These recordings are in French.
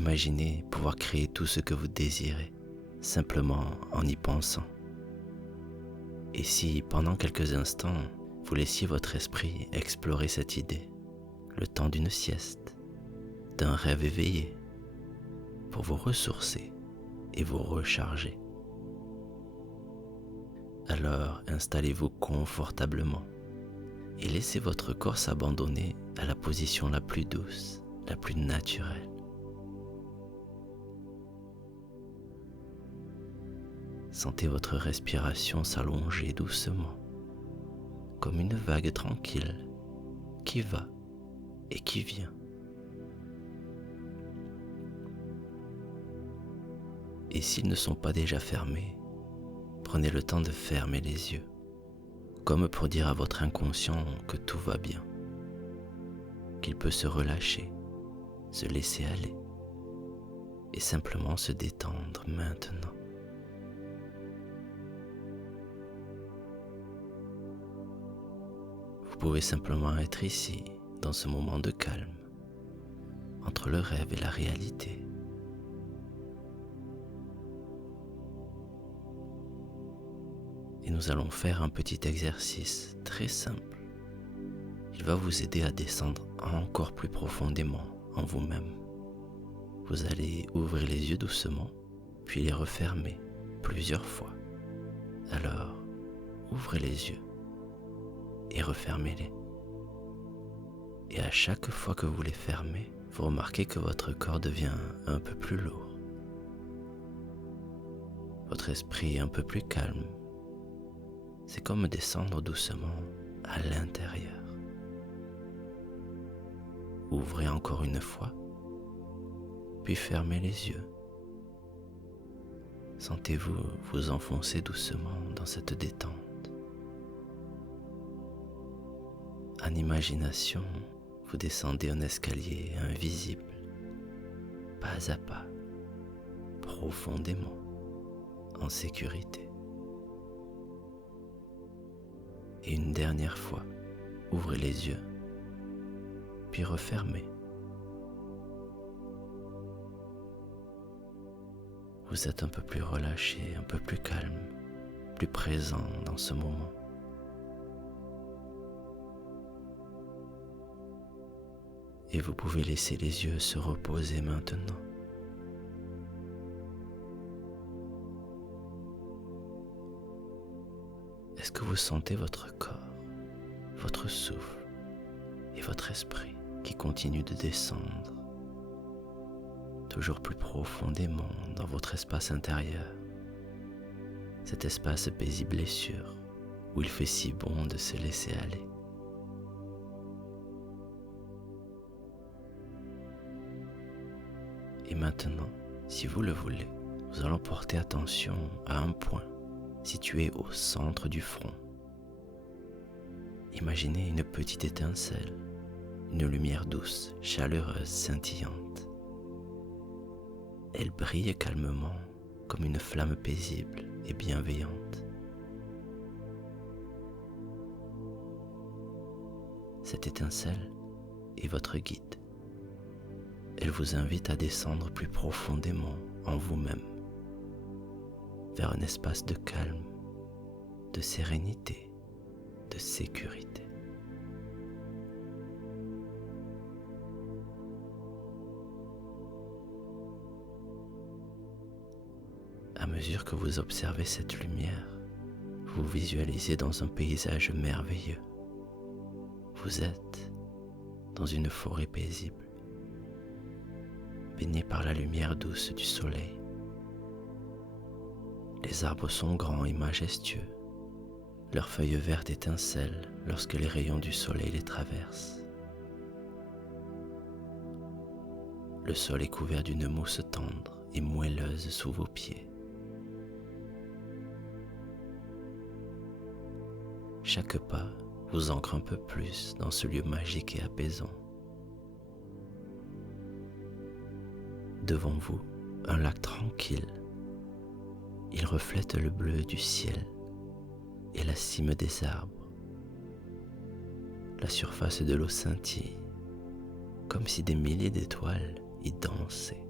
Imaginez pouvoir créer tout ce que vous désirez, simplement en y pensant. Et si, pendant quelques instants, vous laissiez votre esprit explorer cette idée, le temps d'une sieste, d'un rêve éveillé, pour vous ressourcer et vous recharger. Alors installez-vous confortablement et laissez votre corps s'abandonner à la position la plus douce, la plus naturelle. Sentez votre respiration s'allonger doucement, comme une vague tranquille qui va et qui vient. Et s'ils ne sont pas déjà fermés, prenez le temps de fermer les yeux, comme pour dire à votre inconscient que tout va bien, qu'il peut se relâcher, se laisser aller et simplement se détendre maintenant. Vous pouvez simplement être ici, dans ce moment de calme, entre le rêve et la réalité. Et nous allons faire un petit exercice très simple. Il va vous aider à descendre encore plus profondément en vous-même. Vous allez ouvrir les yeux doucement, puis les refermer plusieurs fois. Alors, ouvrez les yeux et refermez-les. Et à chaque fois que vous les fermez, vous remarquez que votre corps devient un peu plus lourd. Votre esprit est un peu plus calme. C'est comme descendre doucement à l'intérieur. Ouvrez encore une fois, puis fermez les yeux. Sentez-vous vous enfoncer doucement dans cette détente. En imagination, vous descendez un escalier invisible, pas à pas, profondément, en sécurité. Et une dernière fois, ouvrez les yeux, puis refermez. Vous êtes un peu plus relâché, un peu plus calme, plus présent dans ce moment. Et vous pouvez laisser les yeux se reposer maintenant. Est-ce que vous sentez votre corps, votre souffle et votre esprit qui continuent de descendre toujours plus profondément dans votre espace intérieur, cet espace paisible et sûr où il fait si bon de se laisser aller. Et maintenant, si vous le voulez, nous allons porter attention à un point situé au centre du front. Imaginez une petite étincelle, une lumière douce, chaleureuse, scintillante. Elle brille calmement comme une flamme paisible et bienveillante. Cette étincelle est votre guide. Elle vous invite à descendre plus profondément en vous-même, vers un espace de calme, de sérénité, de sécurité. À mesure que vous observez cette lumière, vous visualisez dans un paysage merveilleux. Vous êtes dans une forêt paisible, baignée par la lumière douce du soleil. Les arbres sont grands et majestueux. Leurs feuilles vertes étincellent lorsque les rayons du soleil les traversent. Le sol est couvert d'une mousse tendre et moelleuse sous vos pieds. Chaque pas vous ancre un peu plus dans ce lieu magique et apaisant. Devant vous, un lac tranquille. Il reflète le bleu du ciel et la cime des arbres. La surface de l'eau scintille, comme si des milliers d'étoiles y dansaient.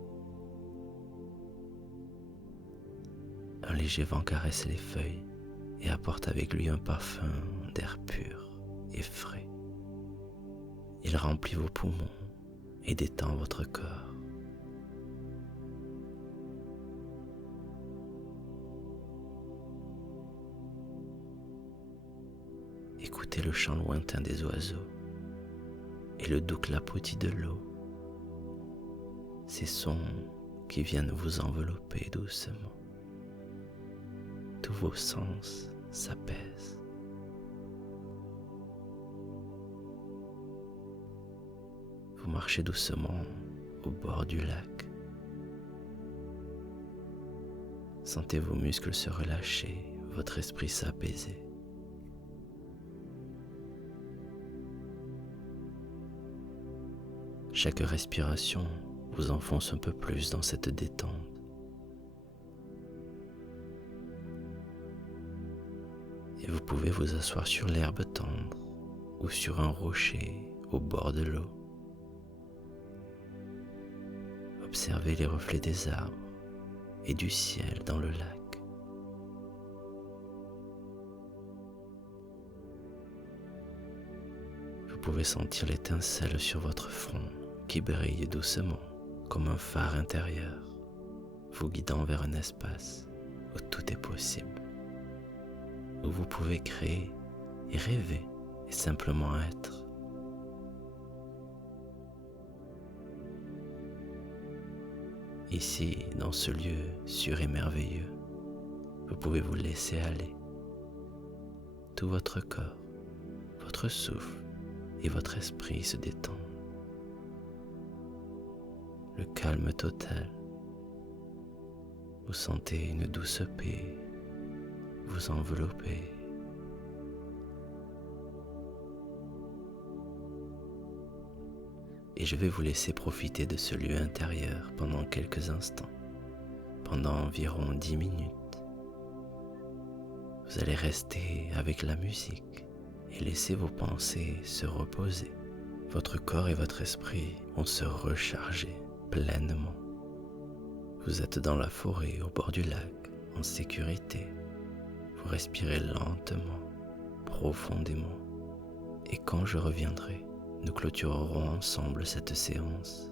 Un léger vent caresse les feuilles et apporte avec lui un parfum d'air pur et frais. Il remplit vos poumons et détend votre corps. Écoutez le chant lointain des oiseaux et le doux clapotis de l'eau. Ces sons qui viennent vous envelopper doucement. Tous vos sens s'apaisent. Vous marchez doucement au bord du lac. Sentez vos muscles se relâcher, votre esprit s'apaiser. Chaque respiration vous enfonce un peu plus dans cette détente. Et vous pouvez vous asseoir sur l'herbe tendre ou sur un rocher au bord de l'eau. Observez les reflets des arbres et du ciel dans le lac. Vous pouvez sentir l'étincelle sur votre front qui brille doucement comme un phare intérieur, vous guidant vers un espace où tout est possible, où vous pouvez créer et rêver et simplement être. Ici, dans ce lieu sûr et merveilleux, vous pouvez vous laisser aller. Tout votre corps, votre souffle et votre esprit se détendent. Le calme total. Vous sentez une douce paix vous envelopper. Et je vais vous laisser profiter de ce lieu intérieur pendant quelques instants, pendant environ 10 minutes. Vous allez rester avec la musique et laisser vos pensées se reposer. Votre corps et votre esprit vont se recharger pleinement. Vous êtes dans la forêt, au bord du lac, en sécurité. Vous respirez lentement, profondément. Et quand je reviendrai, nous clôturerons ensemble cette séance.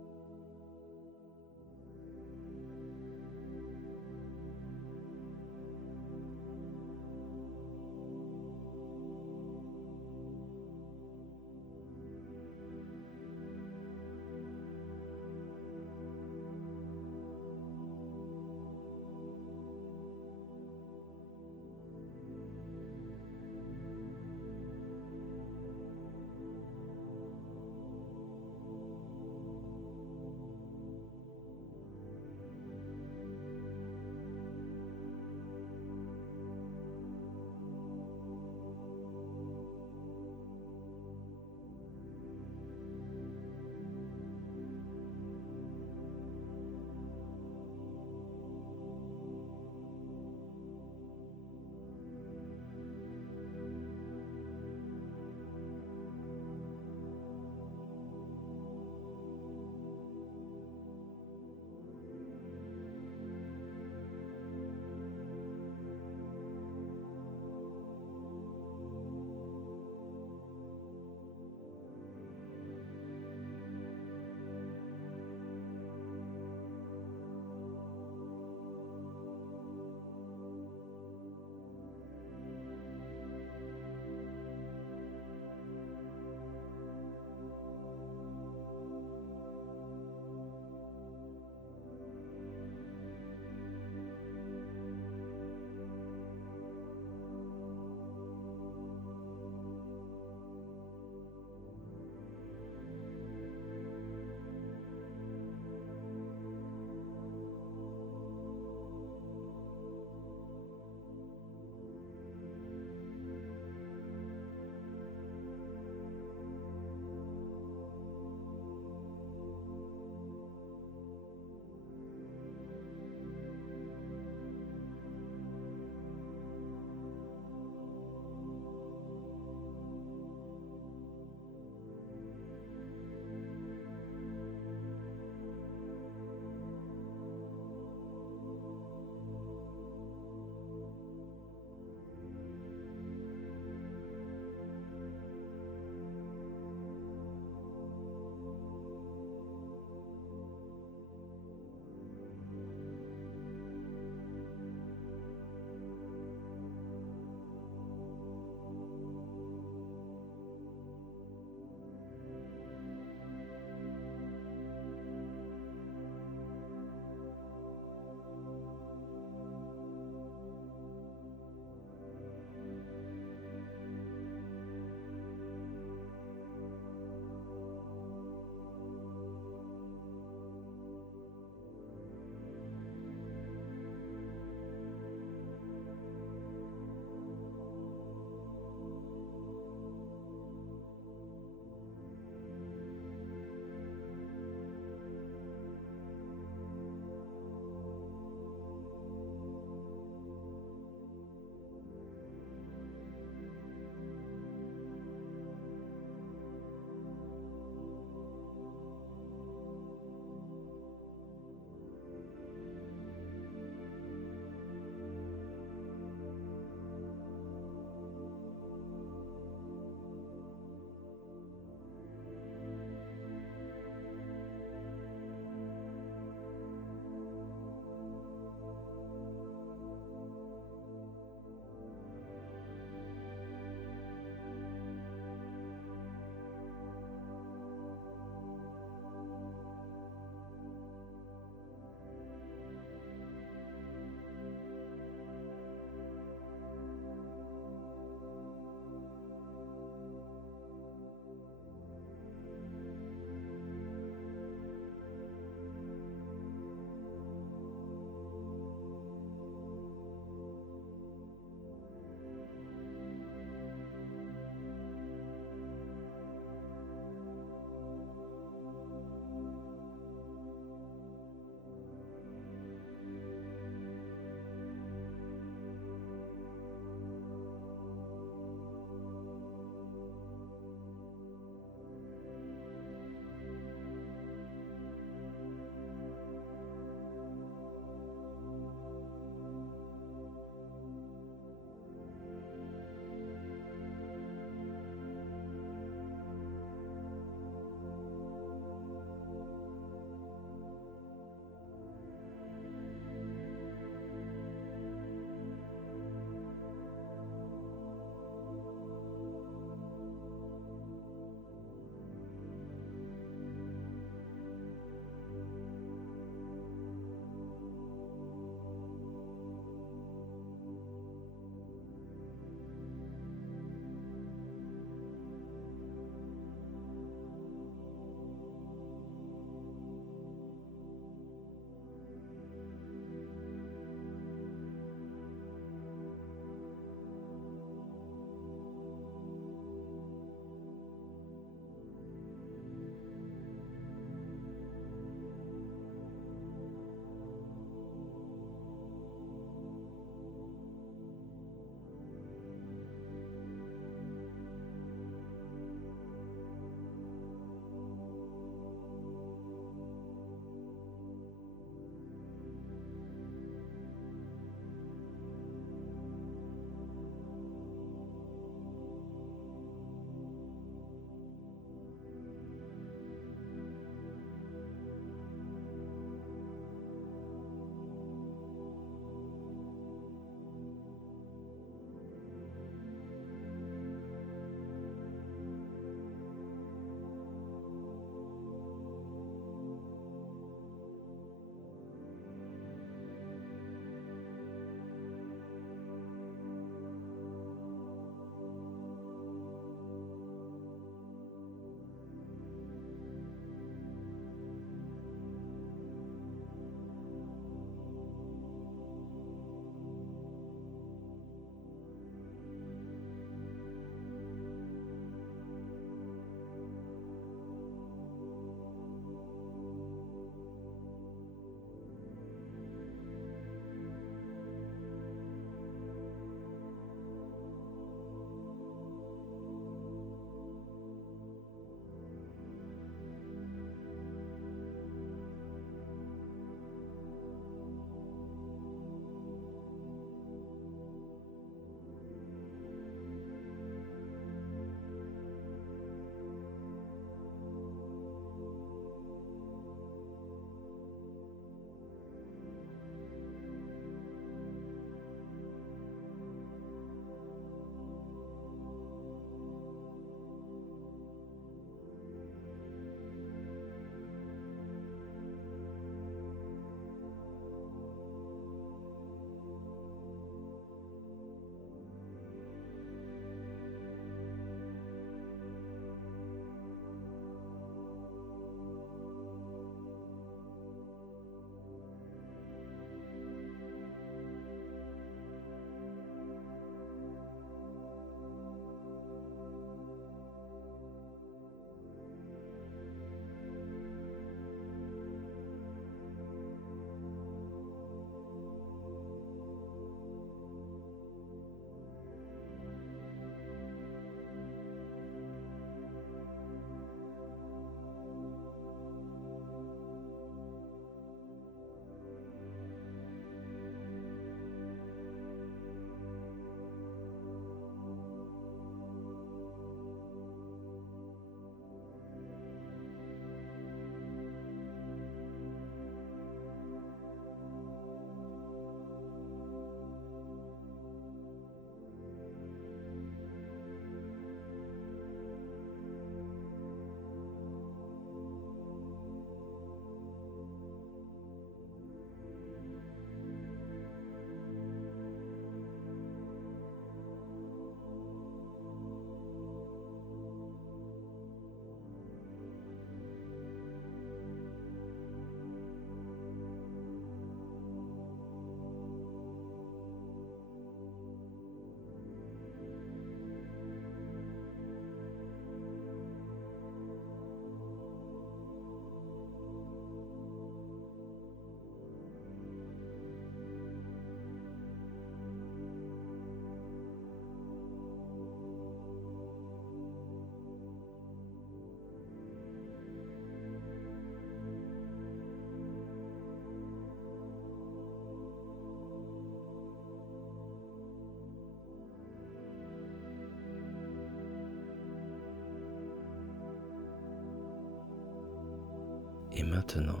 Et maintenant,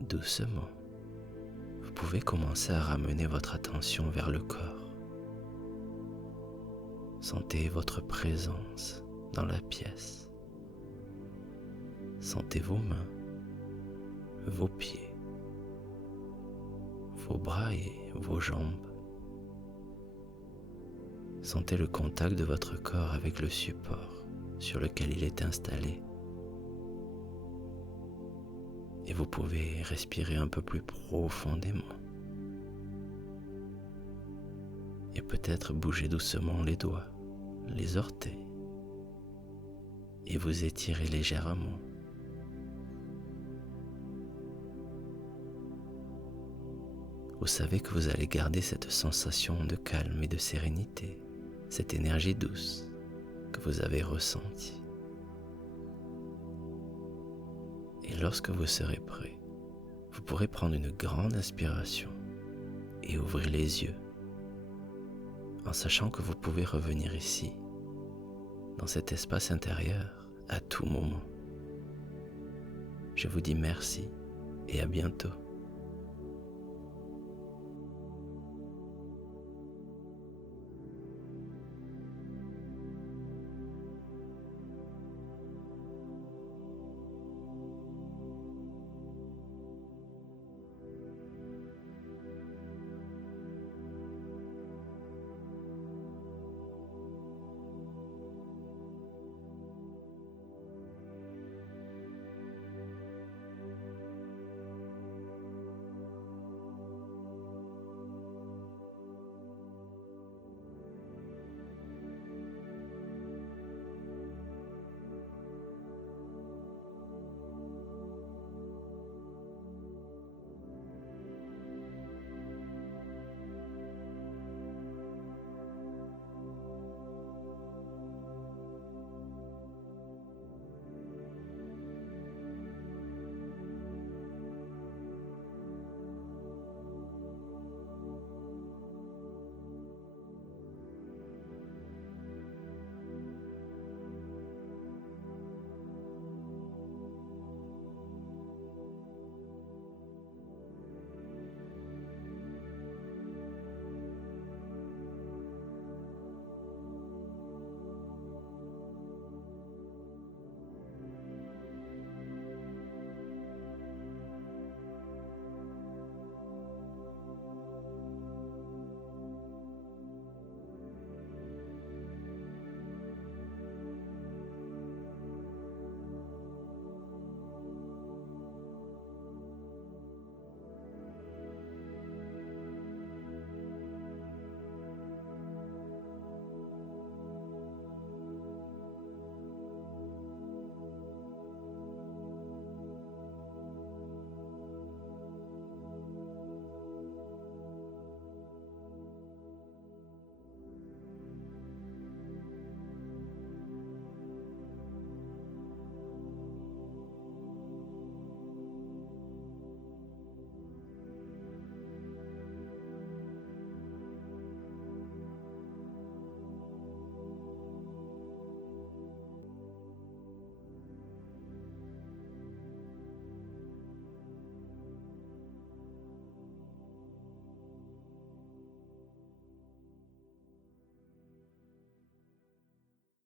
doucement, vous pouvez commencer à ramener votre attention vers le corps. Sentez votre présence dans la pièce. Sentez vos mains, vos pieds, vos bras et vos jambes. Sentez le contact de votre corps avec le support sur lequel il est installé. Et vous pouvez respirer un peu plus profondément. Et peut-être bouger doucement les doigts, les orteils. Et vous étirer légèrement. Vous savez que vous allez garder cette sensation de calme et de sérénité, cette énergie douce que vous avez ressentie. Et lorsque vous serez prêt, vous pourrez prendre une grande inspiration et ouvrir les yeux, en sachant que vous pouvez revenir ici, dans cet espace intérieur, à tout moment. Je vous dis merci et à bientôt.